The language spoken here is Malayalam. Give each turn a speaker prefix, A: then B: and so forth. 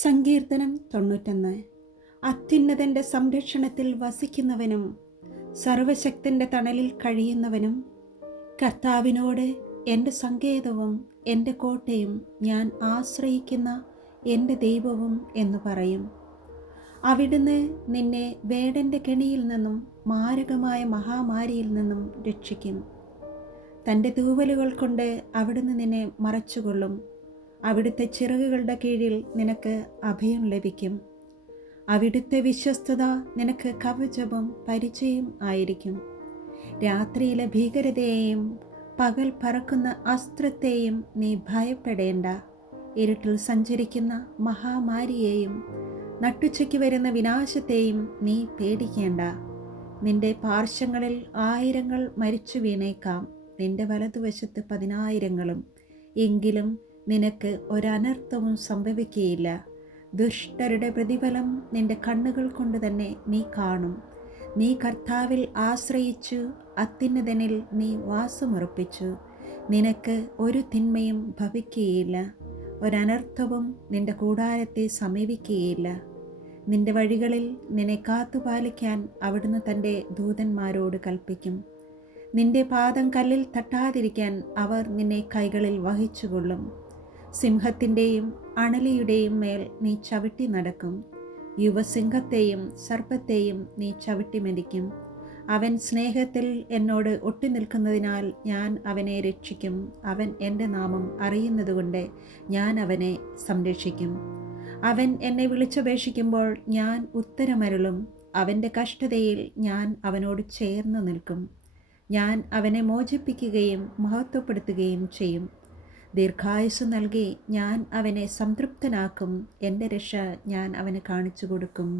A: സങ്കീർത്തനം തൊണ്ണൂറ്റൊന്ന് അത്യുന്നതൻ്റെ സംരക്ഷണത്തിൽ വസിക്കുന്നവനും സർവശക്തൻ്റെ തണലിൽ കഴിയുന്നവനും കർത്താവിനോട് എൻ്റെ സങ്കേതവും എൻ്റെ കോട്ടയും ഞാൻ ആശ്രയിക്കുന്ന എൻ്റെ ദൈവവും എന്ന് പറയും അവിടുന്ന് നിന്നെ വേടൻ്റെ കെണിയിൽ നിന്നും മാരകമായ മഹാമാരിയിൽ നിന്നും രക്ഷിക്കും തൻ്റെ തൂവലുകൾ കൊണ്ട് അവിടുന്ന് നിന്നെ മറച്ചുകൊള്ളും അവിടുത്തെ ചിറകുകളുടെ കീഴിൽ നിനക്ക് അഭയം ലഭിക്കും അവിടുത്തെ വിശ്വസ്തത നിനക്ക് കവചവും പരിചയം ആയിരിക്കും രാത്രിയിലെ ഭീകരതയെയും പകൽ പറക്കുന്ന അസ്ത്രത്തെയും നീ ഭയപ്പെടേണ്ട ഇരുട്ടിൽ സഞ്ചരിക്കുന്ന മഹാമാരിയെയും നട്ടുച്ചയ്ക്ക് വരുന്ന വിനാശത്തെയും നീ പേടിക്കേണ്ട നിന്റെ പാർശ്വങ്ങളിൽ ആയിരങ്ങൾ മരിച്ചു വീണേക്കാം നിന്റെ വലതുവശത്ത് പതിനായിരങ്ങളും എങ്കിലും നിനക്ക് ഒരനർത്ഥവും സംഭവിക്കുകയില്ല ദുഷ്ടരുടെ പ്രതിഫലം നിന്റെ കണ്ണുകൾ കൊണ്ട് തന്നെ നീ കാണും നീ കർത്താവിൽ ആശ്രയിച്ചു അത്യുന്നതനിൽ നീ വാസമുറപ്പിച്ചു നിനക്ക് ഒരു തിന്മയും ഭവിക്കുകയില്ല ഒരനർത്ഥവും നിന്റെ കൂടാരത്തെ സമീപിക്കുകയില്ല നിന്റെ വഴികളിൽ നിന്നെ കാത്തുപാലിക്കാൻ അവിടുന്ന് തൻ്റെ ദൂതന്മാരോട് കൽപ്പിക്കും നിന്റെ പാദം കല്ലിൽ തട്ടാതിരിക്കാൻ അവർ നിന്നെ കൈകളിൽ വഹിച്ചുകൊള്ളും സിംഹത്തിൻ്റെയും അണലിയുടെയും മേൽ നീ ചവിട്ടി നടക്കും യുവസിംഹത്തെയും സർപ്പത്തെയും നീ ചവിട്ടി മരിക്കും അവൻ സ്നേഹത്തിൽ എന്നോട് ഒട്ടി നിൽക്കുന്നതിനാൽ ഞാൻ അവനെ രക്ഷിക്കും അവൻ എൻ്റെ നാമം അറിയുന്നതുകൊണ്ട് ഞാൻ അവനെ സംരക്ഷിക്കും അവൻ എന്നെ വിളിച്ചപേക്ഷിക്കുമ്പോൾ ഞാൻ ഉത്തരമരുളും അവൻ്റെ കഷ്ടതയിൽ ഞാൻ അവനോട് ചേർന്ന് നിൽക്കും ഞാൻ അവനെ മോചിപ്പിക്കുകയും മഹത്വപ്പെടുത്തുകയും ചെയ്യും ദീർഘായുസ് നൽകി ഞാൻ അവനെ സംതൃപ്തനാക്കും എൻ്റെ രക്ഷ ഞാൻ അവന് കാണിച്ചു കൊടുക്കും